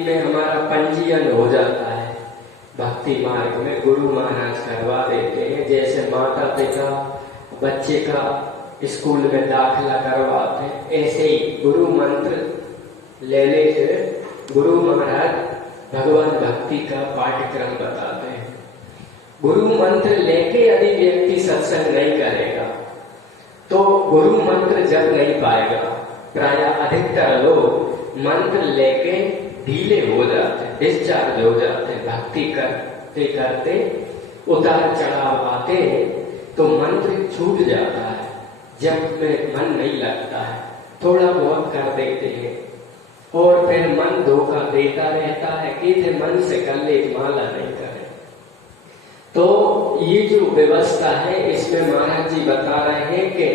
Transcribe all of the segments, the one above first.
में हमारा पंजीयन हो जाता है। भक्ति मार्ग में गुरु महाराज करवा देते हैं। जैसे माता पिता बच्चे का स्कूल में दाखिला करवाते हैं, ऐसे ही गुरु मंत्र लेने से गुरु महाराज भगवान भक्ति का पाठ्यक्रम बताते हैं। गुरु मंत्र लेके यदि व्यक्ति सत्संग नहीं करेगा तो गुरु मंत्र जप नहीं पाएगा। प्राय अधिकतर लोग मंत्र लेके ढीले हो जाते हैं, डिस्चार्ज हो जाते हैं। भक्ति करते करते उतार चढ़ाव आते हैं तो मंत्र छूट जाता है, जप में मन नहीं लगता है, थोड़ा बहुत कर देते हैं और फिर मन धोखा देता रहता है कि थे मन से कर ले, माला नहीं करे। तो ये जो व्यवस्था है इसमें महाराज जी बता रहे हैं कि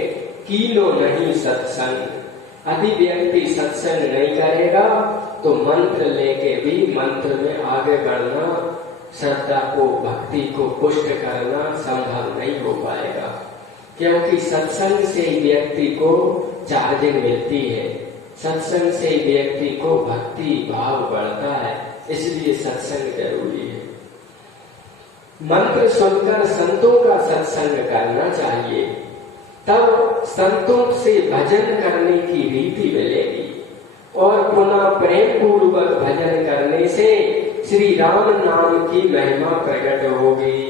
कीलो नहीं सत्संग। यदि व्यक्ति सत्संग नहीं करेगा तो मंत्र लेके भी मंत्र में आगे बढ़ना, श्रद्धा को भक्ति को पुष्ट करना संभव नहीं हो पाएगा, क्योंकि सत्संग से व्यक्ति को चार्जिंग मिलती है, सत्संग से व्यक्ति को भक्ति भाव बढ़ता है, इसलिए सत्संग जरूरी है। मंत्र सुनकर संतों का सत्संग करना चाहिए, तब संतों से भजन करने की रीति मिलेगी और पुनः प्रेम पूर्वक भजन करने से श्री राम नाम की महिमा प्रकट होगी।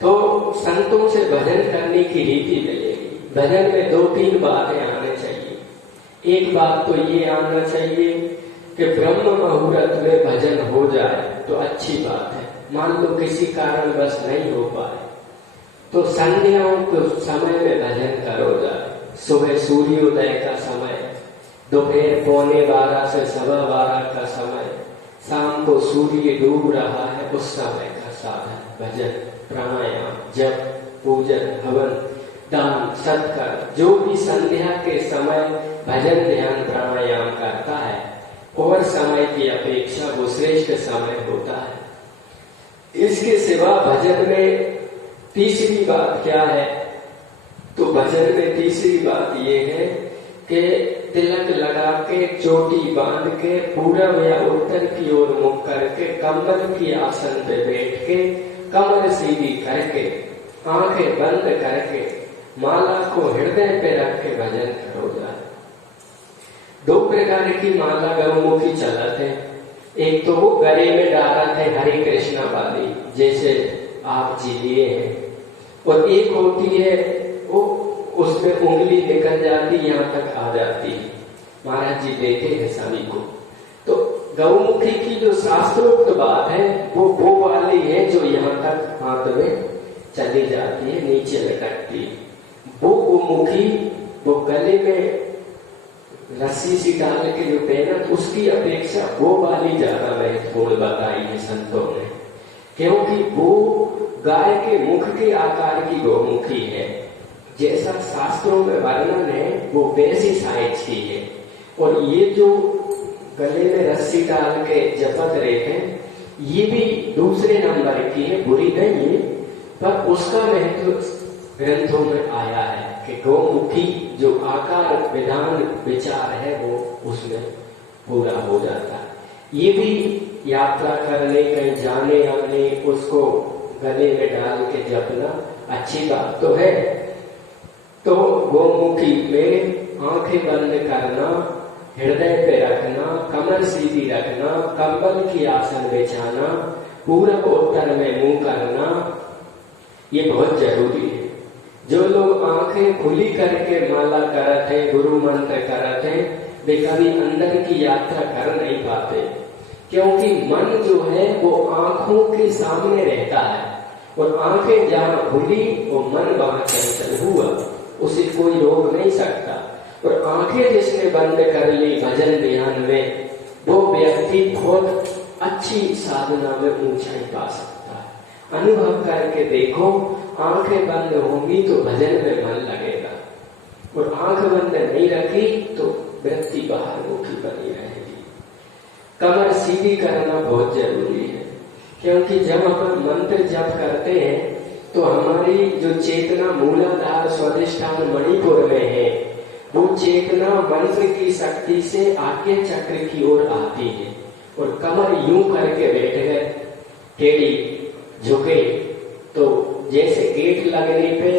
तो संतों से भजन करने की रीति मिलेगी। भजन में 2-3 बातें आने चाहिए। एक बात तो ये आना चाहिए कि ब्रह्म मुहूर्त में भजन हो जाए तो अच्छी बात है। मान लो किसी कारण बस नहीं हो पाए तो संध्याओं के समय में भजन करो जाए। सुबह सूर्योदय का समय, दोपहर 11:15 से 12:15 का समय, शाम को सूर्य डूब रहा है उस समय का साधन भजन, प्राणायाम, जप, पूजन, हवन, दान, सत्कार, जो भी संध्या के समय भजन ध्यान प्राणायाम करता है और समय की अपेक्षा वो श्रेष्ठ समय होता है। इसके सिवा भजन में तीसरी बात क्या है? तो भजन में तीसरी बात ये है कि तिलक लगा के, चोटी बांध के, पूरब या उत्तर की ओर मुख करके, कमल की आसन पे बैठ के, कमर सीधी करके, आंखें बंद करके, माला को हृदय पे रख के भजन करो जाए। 2 प्रकार की माला गौमुखी चलत है। एक तो वो गले में डालत है हरे कृष्णा वाली, जैसे आप जी लिए हैं, और एक होती है वो उसमें उंगली निकल जाती, यहाँ तक आ जाती है। महाराज जी देते हैं सभी को। तो गौमुखी की जो शास्त्रोक्त बात है वो वाली है जो यहाँ तक हाथ में चली जाती है, नीचे लटकती है। वो मुखी वो गले में रस्सी सी डाल के जो पहनत, उसकी अपेक्षा वो वाली ज्यादा महत्वपूर्ण बताई है संतों ने, क्योंकि वो गाय के मुख के आकार की गौमुखी है। जैसा शास्त्रों में वर्णन है वो वैसी साइज की है। और ये जो गले में रस्सी डाल के जपत रहे हैं ये भी दूसरे नंबर की है, बुरी नहीं है, पर उसका महत्व ग्रंथों में आया है कि गौमुखी जो आकार विधान विचार है वो उसमें पूरा हो जाता है। ये भी यात्रा करने, कहीं जाने आने, उसको गले में डाल के जपना अच्छी बात तो है। तो गौमुखी में आंखें बंद करना, हृदय पे रखना, कमर सीधी रखना, कंबल की आसन बिछाना, पूरब उत्तर में मुंह करना, ये बहुत जरूरी है। जो लोग आंखें खुली करके माला करत है, गुरु मंत्र करत है, वे कभी अंदर की यात्रा कर नहीं पाते, क्योंकि मन जो है वो आंखों के सामने रहता है और आंखें जहां खुली वो मन वहां चंचल हुआ, उसे कोई रोक नहीं सकता। और आंखें जिसने बंद कर ली भजन ध्यान में, वो व्यक्ति बहुत अच्छी साधना में ऊंचाई पा सकता है। अनुभव करके देखो, आंखें बंद होंगी तो भजन में मन लगेगा, और आंख बंद नहीं रखी तो वृत्ति बाहर मुखी बनी रहेगी। कमर सीधी करना बहुत जरूरी है, क्योंकि जब हम मंत्र जप करते हैं तो हमारी जो चेतना मूलाधार स्वाधिष्ठान मणिपुर में है, वो चेतना मंत्र की शक्ति से आज्ञा चक्र की ओर आती है और कमर यूं करके बैठ गए, टेढ़ी झुके, तो जैसे गेट लगने पे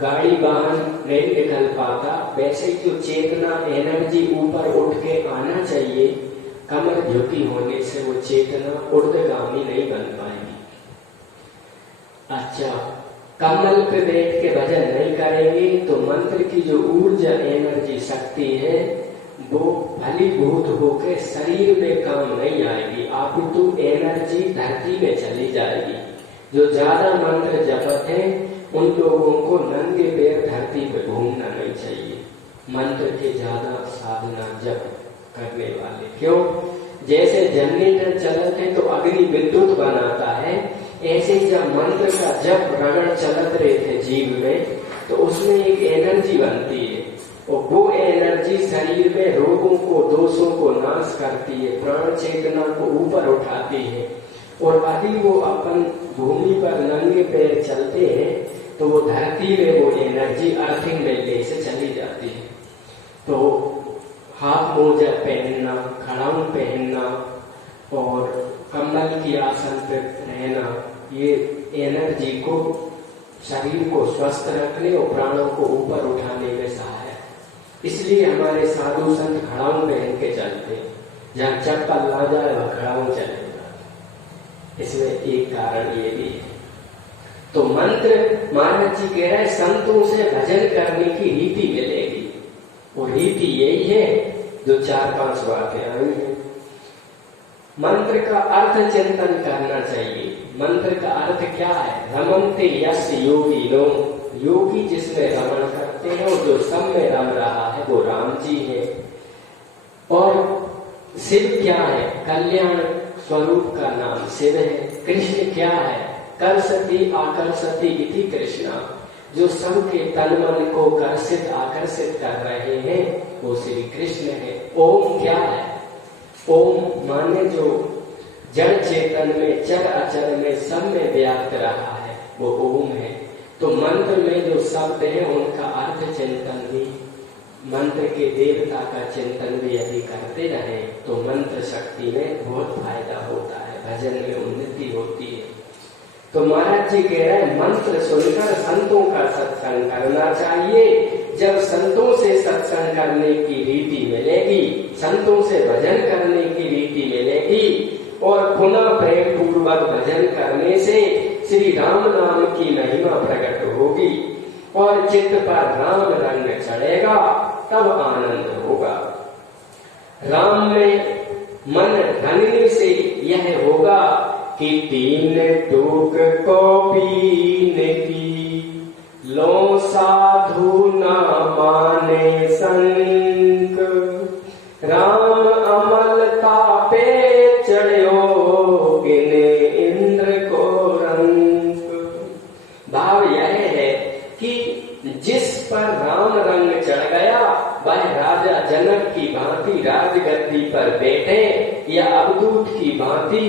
गाड़ी वाहन नहीं निकल पाता, वैसे जो चेतना एनर्जी ऊपर उठ के आना चाहिए, कमर झुकी होने से वो चेतना ऊर्ध्वगामी नहीं बन पाएगी। अच्छा, कमल पे बैठ के भजन नहीं करेंगे तो मंत्र की जो ऊर्जा एनर्जी शक्ति है वो फलीभूत होकर शरीर में काम नहीं आएगी, अपितु एनर्जी धरती में चली जाएगी। जो ज्यादा मंत्र जपत है उन लोगों को नंगे पैर धरती पे घूमना नहीं चाहिए, मंत्र के ज्यादा साधना जप करने वाले। क्यों? जैसे जनरेटर चलत है तो अग्नि विद्युत बनाता है, ऐसे जब मंत्र का जप रगड़ चलत रहे थे जीव में तो उसमें एक एनर्जी बनती है और वो एनर्जी शरीर में रोगों को, दोषों को नाश करती है, प्राण चेतना को ऊपर उठाती है। और यदि वो अपन भूमि पर नंगे पैर चलते हैं तो वो धरती में वो एनर्जी अर्थिंग में से चली जाती है। तो हाथ मोजा पहनना, खड़ाऊं पहनना और कमल की आसन पर रहना, ये एनर्जी को, शरीर को स्वस्थ रखने और प्राणों को ऊपर उठाने में सहायक। इसलिए हमारे साधु संत खड़ाऊं पहन के चलते, जहाँ चप्पल ना जाए वह खड़ाऊं चलेगा। इसमें एक कारण ये भी है। तो मंत्र महाराज जी कह रहे संतों से भजन करने की रीति मिलेगी, और रीति यही है जो 4-5 बातें आई है। मंत्र का अर्थ चिंतन करना चाहिए। मंत्र का अर्थ क्या है? रमन्ते यस योगी नो, योगी जिसमें रमण करते हैं और जो सब में रम रहा है वो राम जी है। और शिव क्या है? कल्याण स्वरूप का नाम शिव है। कृष्ण क्या है? कर्षति आकर्षति इति कृष्णा, जो सबके तन मन को कर्षित आकर्षित कर रहे हैं वो श्री कृष्ण है। ओम क्या है? ओम माने जो जड़ चेतन में, चर अचर में, सब में व्याप्त रहा है वो ओम है। तो मंत्र में जो शब्द है उनका अर्थ चिंतन भी, मंत्र के देवता का चिंतन भी यदि करते रहे तो मंत्र शक्ति में बहुत फायदा होता है, भजन में उन्नति होती है। तो महाराज जी कह रहे हैं मंत्र सुनकर संतों का सत्संग करना चाहिए। जब संतों से सत्संग करने की रीति मिलेगी, संतों से भजन करने की रीति मिलेगी और पुनः प्रेम पूर्वक भजन करने से श्री राम नाम की महिमा प्रकट होगी और चित्त पर राम रंग चढ़ेगा, तब आनंद होगा। राम में मन रंगने से यह होगा कि 3 टूक को पीने की, लो साधु ना माने संक, राम अमलता पे चढ़ो गिने इंद्र को रंग। भाव यह है कि जिस पर राम रंग चढ़ गया वह राजा जनक की भांति राजगद्दी पर बैठे या अवधूत की भांति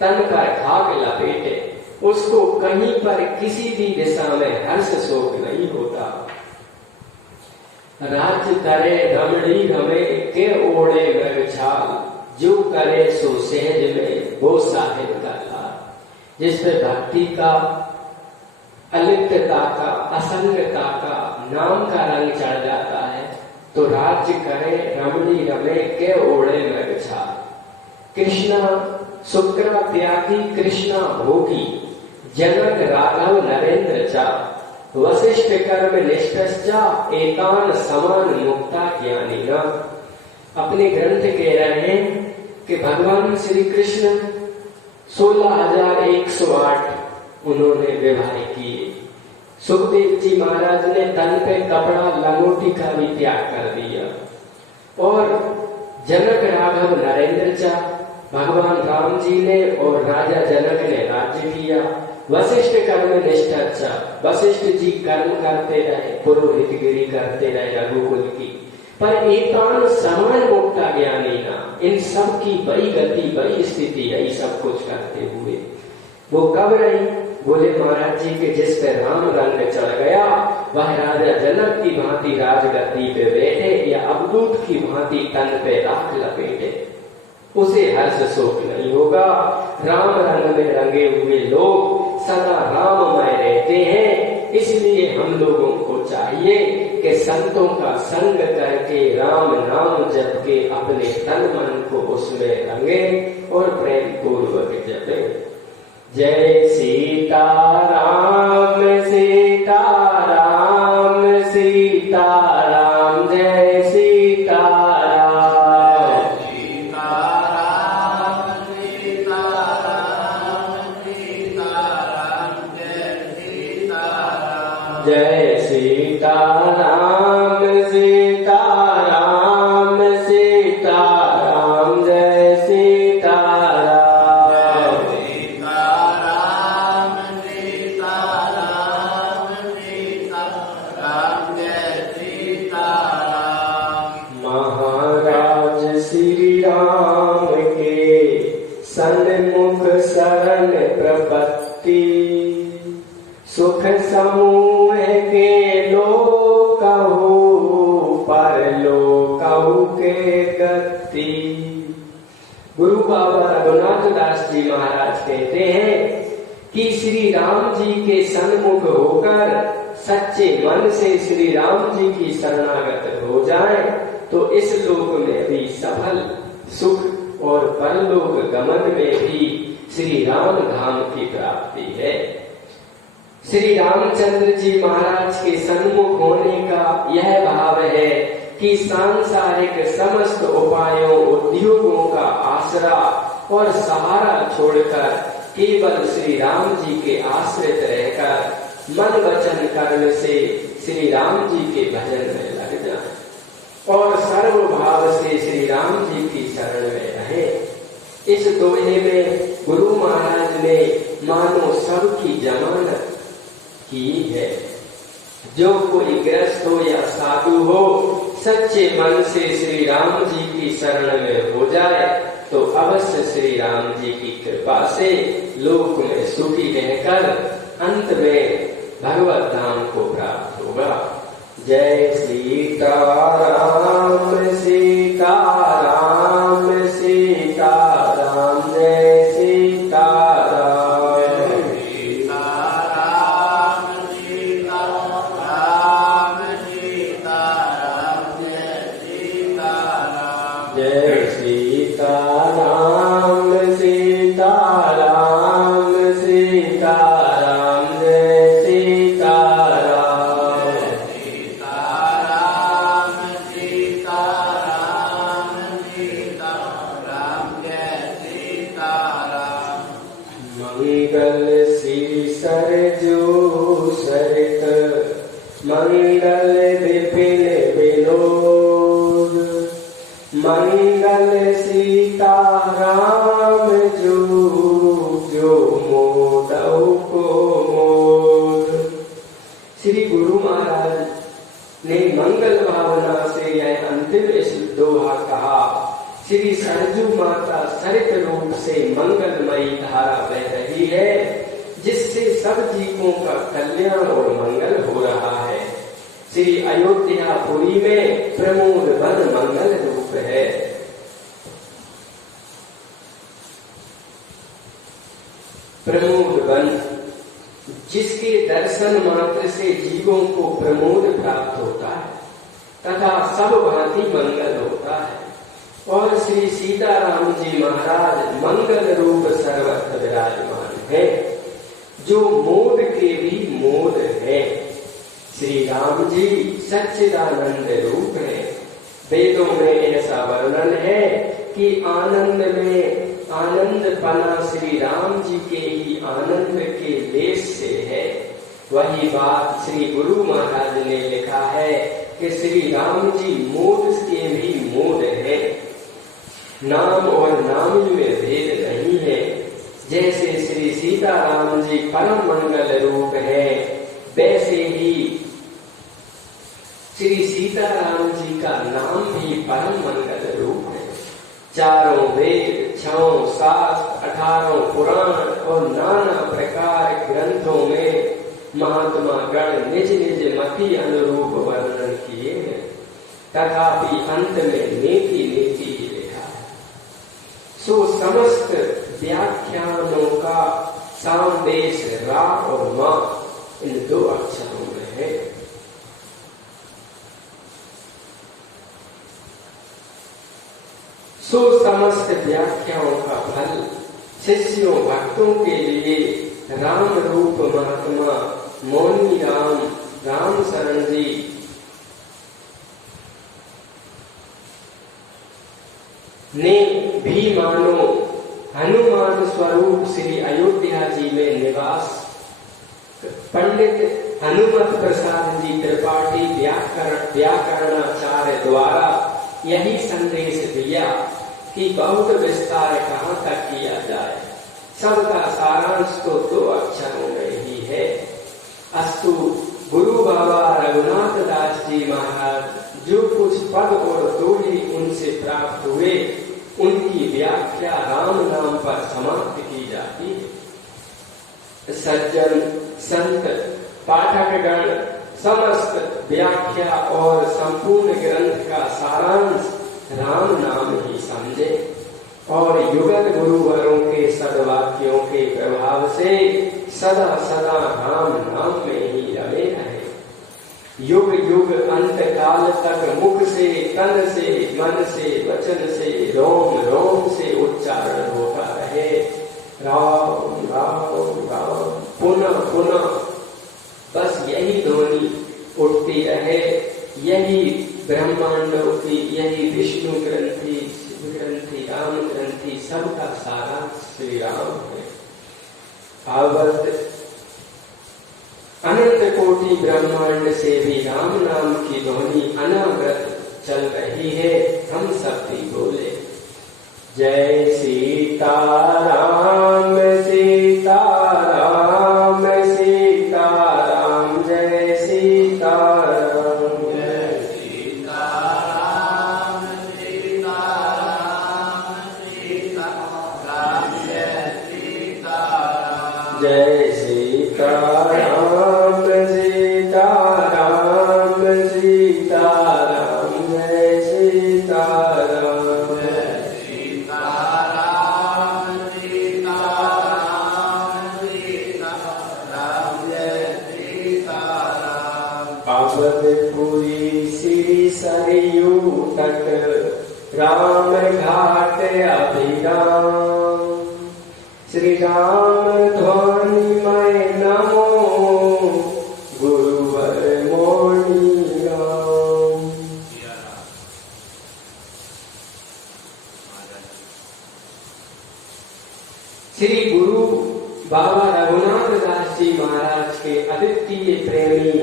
तन पर खाक लपेटे, उसको कहीं पर किसी भी दिशा में हर्ष शोक नहीं होता। राज्य करे रमणी रमे के ओढ़े गगछाल, जो करे सो सहज में वो साहिब का लाल। जिसपे भक्ति का, अलिप्तता का, असंगता का, नाम का रंग चढ़ जाता है तो राज्य करे रमणी रमे के ओढ़े गगछाल। कृष्णा शुक्र त्यागी कृष्णा भोगी, जनक राघव नरेंद्र चा, वशिष्ठ कर्म निष्ठश्चा, एकान समान मुक्ता ज्ञानी न। अपने ग्रंथ कह रहे हैं कि भगवान श्री कृष्ण 16,108 उन्होंने विवाह किए। सुखदेव जी महाराज ने तन पे कपड़ा लंगोटी का भी त्याग कर दिया और जनक राघव नरेंद्र चा, भगवान राम जी ने और राजा जनक ने राज्य किया। वशिष्ठ कर्म निष्ठा, वशिष्ठ जी कर्म करते रहे, पुरोहितगिरी करते रहे रघुकुल की, पर एकान समान मुक्ता ज्ञानी ना। इन सब की बड़ी गति, बड़ी स्थिति रही सब कुछ करते हुए। वो कब रही? बोले महाराज जी के जिस पे राम रंग चढ़ गया वह राजा जनक की भांति राजगद्दी पे बैठे या अवधूत की भांति तन पे राख लपेटे, उसे हर्ष शोक नहीं होगा। राम रंग में रंगे हुए लोग सदा राममय रहते हैं, इसलिए हम लोगों को चाहिए कि संतों का संग करके राम नाम जप के अपने तन मन को उसमें रंगे और प्रेम पूर्वक जपे। जय सीता राम सीता राम सीता राम, जय सीता राम सीता राम सीता राम सीता राम, जय सीता राम जय सीता राम सीता राम सीता राम, जय सीता सन्मुख शरण प्रपत्ति, सुख समूह के लोग कहूँ पर लोग कहूँ के गति। गुरु बाबा रघुनाथ दास जी महाराज कहते हैं कि श्री राम जी के सन्मुख होकर सच्चे मन से श्री राम जी की शरणागत हो जाए तो इस लोक में भी सफल सुख और परलोक गमन में भी श्री राम धाम की प्राप्ति है। श्री रामचंद्र जी महाराज के सन्मुख होने का यह भाव है कि सांसारिक समस्त उपायों उद्योगों का आसरा और सहारा छोड़कर केवल श्री राम जी के आश्रित रहकर मन वचन कर्म से श्री राम जी के भजन में लग जाए और सर्व भाव से श्री राम जी की शरण में रहे। इस दोहे में गुरु महाराज ने मानो सबकी जमानत की है। जो कोई गृहस्थ हो या साधु हो सच्चे मन से श्री राम जी की शरण में हो जाए तो अवश्य श्री राम जी की कृपा से लोक में सुखी रहकर अंत में भगवत धाम को प्राप्त होगा। जय सीता राम सीता राम सीता राम, जय सीता राम सीता राम सीता राम सीता राम, जय सीता राम जय सीता राम सीता राम सीता राम, जय सीता मंगल विपिन विनोद, मंगल सीता राम जो जो मोदौ को मोद। श्री गुरु महाराज ने मंगल भावना से यह अंतिम दोहा कहा। श्री सरजू माता सरित रूप से मंगलमयी धारा बह रही है जिससे सब जीवों का कल्याण और मंगल हो रहा है। श्री अयोध्यापुरी में प्रमोद वन मंगल रूप है। प्रमोद वन जिसके दर्शन मात्र से जीवों को प्रमोद प्राप्त होता है तथा सब भांति मंगल होता है। और श्री सीताराम जी महाराज मंगल रूप सर्वत्र विराजमान है जो मोद के भी मोद है। श्री राम जी सच्चिदानंद रूप है। वेदों में ऐसा वर्णन है कि आनंद में आनंद पना श्री राम जी के ही आनंद के लेस से है। वही बात श्री गुरु महाराज ने लिखा है कि श्री राम जी मोद के भी मोद है। नाम और नामी में भेद नहीं है। जैसे श्री सीताराम जी परम मंगल रूप है वैसे ही श्री सीताराम जी का नाम भी परम मंगल रूप है। चारों वेद 6 शास्त्र, 18 पुराण और नाना प्रकार ग्रंथों में महात्मा गण निज निज मति अनुरूप वर्णन किए हैं, तथापि अंत में नेति नेति ही लिखा है। सो समस्त व्याख्यानों का संदेश रा और मा इन 2 अक्षरों में है। सो समस्त व्याख्याओं का फल शिष्यों भक्तों के लिए राम रूप महात्मा मौनी राम राम शरण जी ने भी मानो हनुमान स्वरूप श्री अयोध्या जी में निवास पंडित हनुमत प्रसाद जी त्रिपाठी व्याकरणाचार्य द्वारा यही संदेश दिया कि बहुत विस्तार कहाँ तक किया जाए, सबका सारांश तो 2 अक्षरों में ही है। अस्तु गुरु बाबा रघुनाथ दास जी महाराज जो कुछ पद और दोहे उनसे प्राप्त हुए, उनकी व्याख्या राम नाम पर समाप्त की जाती है। सज्जन संत पाठकगण समस्त व्याख्या और संपूर्ण ग्रंथ का सारांश राम नाम ही समझे और युगल गुरुवरों के सद्वाक्यों के प्रभाव से सदा सदा राम नाम में ही रमे रहे। युग युग अंत काल तक मुख से, तन से, मन से, वचन से, रोम रोम से उच्चारण होता रहे, राम राम राम पुनः पुनः, बस यही ध्वनि उठती रहे। यही ब्रह्मांडों की, यही विष्णु ग्रंथि, शिव ग्रंथि, राम ग्रंथि, सबका सारा श्री राम है। अवध अनंत कोटि ब्रह्मांड से भी राम नाम की ध्वनि अनावरत चल रही है। हम सब भी बोले जय सीताराम सीताराम सीताराम, जय सीताराम जय सीताराम सीताराम सीताराम, जय सीताराम जय सीताराम सीताराम सीताराम, जय सीताराम जय सीताराम सीताराम सीताराम, जय सीताराम। अवधपुरी श्री सरयू तट राम घाट अभिराम, श्री राम ध्वनि मय नमो गुरुवर मौनी राम। श्री गुरु बाबा रघुनाथ दास जी महाराज के अद्वितीय प्रेमी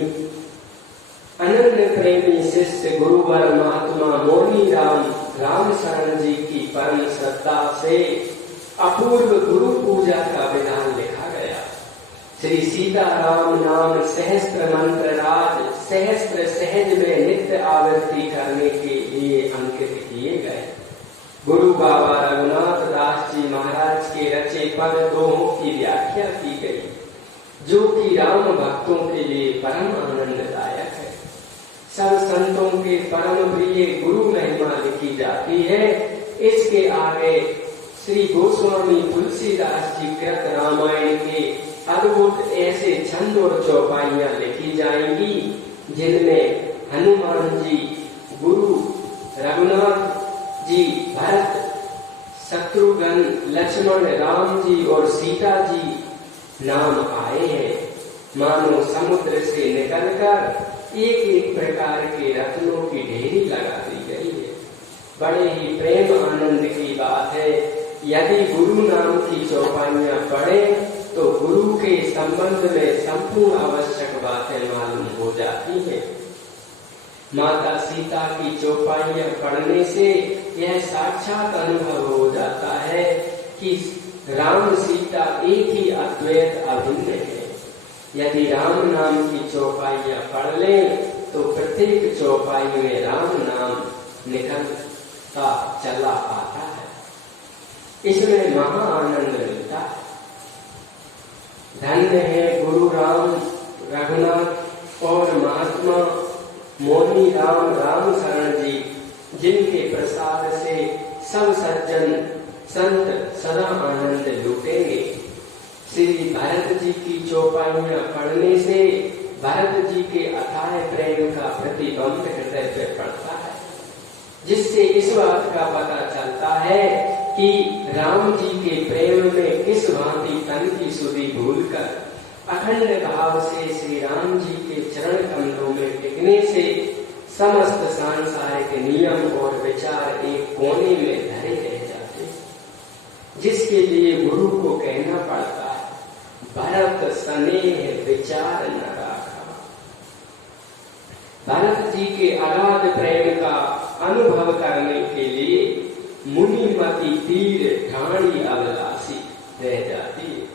अनन्य प्रेमी शिष्य गुरुवर महात्मा मौनी राम राम शरण जी की परम श्रद्धा से अपूर्व गुरु पूजा का विधान लिखा गया। श्री सीताराम नाम सहस्त्र मंत्र राज सहस्त्र सहज में नित्य आवृत्ति करने के लिए अंकित किए गए। गुरु बाबा रघुनाथ दास जी महाराज के रचे पद दोहों की व्याख्या की गई, जो कि राम भक्तों के लिए परम आनंददायक है। सब संतों के परम प्रिय गुरु महिमा लिखी जाती है। इसके आगे श्री गोस्वामी तुलसीदास जी कृत रामायण के अद्भुत ऐसे छंद और चौपाइयां लिखी जाएंगी, जिनमें हनुमान जी, गुरु रघुनाथ जी, भरत, शत्रुघ्न, लक्ष्मण, राम जी और सीता जी नाम आए हैं। मानो समुद्र से निकलकर एक एक प्रकार के रत्नों की ढेरी लगा दी गई है। बड़े ही प्रेम आनंद की बात है। यदि गुरु नाम की चौपाइयां पढ़े तो गुरु के संबंध में संपूर्ण आवश्यक बातें मालूम हो जाती हैं। माता सीता की चौपाइयां पढ़ने से यह साक्षात अनुभव हो जाता है कि राम सीता एक ही अद्वैत अभिन्न है। यदि राम नाम की चौपाइयां पढ़ लें तो प्रत्येक चौपाई में राम नाम निकलता चला आता है। इसमें महा आनंद मिलता है। धन्य है गुरु राम रघुनाथ और महात्मा मोनी राम राम शरण जी, जिनके प्रसाद से सब सज्जन संत सदा आनंद लूटेंगे। श्री भरत जी की चौपाइयां पढ़ने से भरत जी के अथाह प्रेम का प्रतिबिंब हृदय पे पड़ता है, जिससे इस बात का पता चलता है कि राम जी के प्रेम में किस भांति तन की सुधि भूलकर अखंड भाव से श्री राम जी के चरण कमलों में टिकने से समस्त सांसारिक नियम और विचार एक कोने में धरे रह जाते, जिसके लिए गुरु को कहना पड़ता है, भरत स्नेह विचार न राखा। भरत जी के अगाध प्रेम का अनुभव करने के लिए मुनिमति तीर ढाणी अभिलाषी रह जाती है।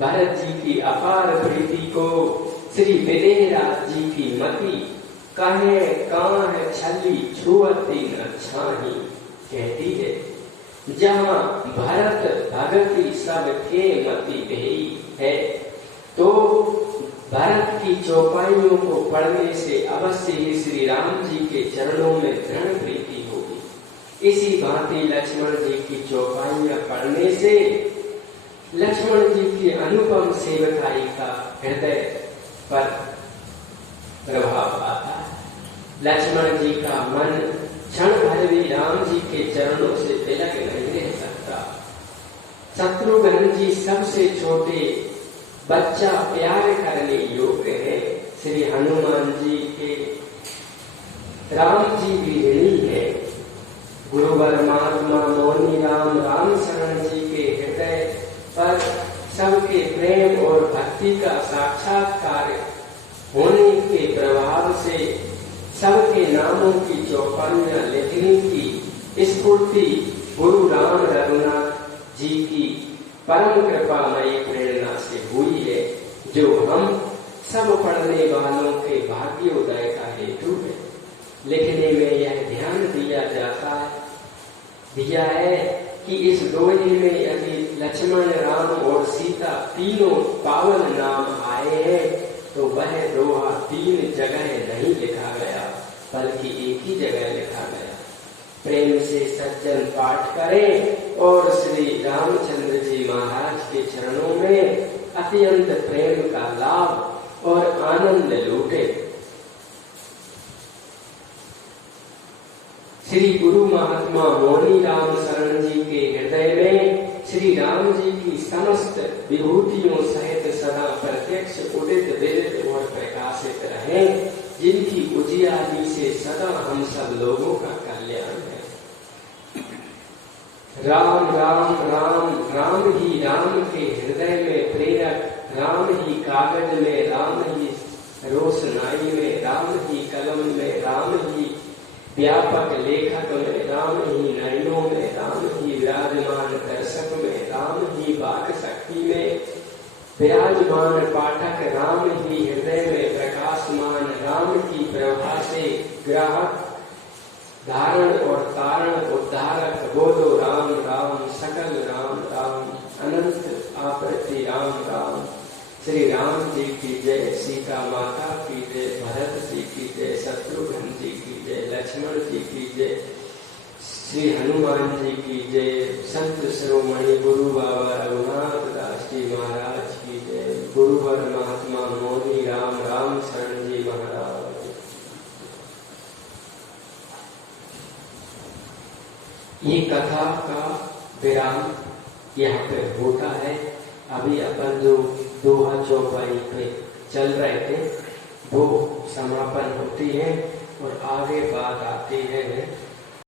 भरत जी की अपार प्रीति को श्री विदेहराज जी की मति कहे कान छली छुअती न छाही कहती है। जहाँ भरत भगति सब के मति भेई है, तो भरत की चौपाइयों को पढ़ने से अवश्य ही श्री राम जी के चरणों में दृढ़ प्रीति होगी। इसी भांति लक्ष्मण जी की चौपाइयां पढ़ने से लक्ष्मण जी की अनुपम सेवकाई का हृदय पर प्रभाव आता है। लक्ष्मण जी का मन क्षण भर भी राम जी के चरणों से बिलक नहीं रह सकता। शत्रुघ्न जी सबसे छोटे बच्चा प्यार करने योग्य है। श्री हनुमान जी के राम जी भी ऋणी है। गुरुवर महात्मा मौनी राम राम शरण जी के हृदय पर सबके प्रेम और भक्ति का साक्षात्कार होने के प्रभाव से सबके नामों की चौपाइयां लिखने की स्फूर्ति गुरु राम रघुनाथ जी की परम कृपामयी प्रेरणा से हुई है, जो हम सब पढ़ने वालों के भाग्योदय का हेतु है। लिखने में यह ध्यान दिया है कि इस दोहे में यदि लक्ष्मण राम और सीता तीनों पावन नाम आए हैं, तो वह दोहा 3 जगह नहीं लिखा गया, बल्कि एक ही जगह लिखा गया। प्रेम से सज्जन पाठ करें और श्री रामचंद्र जी महाराज के चरणों में अत्यंत प्रेम का लाभ और आनंद लूटे। श्री गुरु महात्मा मौनी राम शरण जी के हृदय में श्री राम जी की समस्त विभूतियों सहित सदा प्रत्यक्ष उदित विदित और प्रकाशित रहे, जिनकी उजियारी से सदा हम सब लोगों का कल्याण है। राम राम राम राम ही राम के हृदय में प्रेरक, राम ही कागज में, राम ही रोशनाई में, राम ही कलम में, राम ही व्यापक लेखक में, राम ही नयनों में, राम ही विराजमान दर्शक में, राम ही वाक शक्ति में विराजमान पाठक, राम ही हृदय में प्रकाशमान, राम की प्रभा से ग्राहक धारण और तारण उद्धारक, बोलो राम राम सकल राम राम अनंत आप्रति राम राम। श्री राम जी की जय, सीता माता की जय, भरत जी की जय, शत्रुघ्न जी की जय, लक्ष्मण जी की जय, श्री हनुमान जी की जय, संत शिरोमणि गुरु बाबा रघुनाथ दास जी महाराज की जय, गुरुवर महात्मा मौनी राम राम शरण जी महाराज। ये कथा का विराम यहाँ पे होता है। अभी अपन जो दोहा चौपाई पे चल रहे थे वो समापन होती है और आगे बात आती है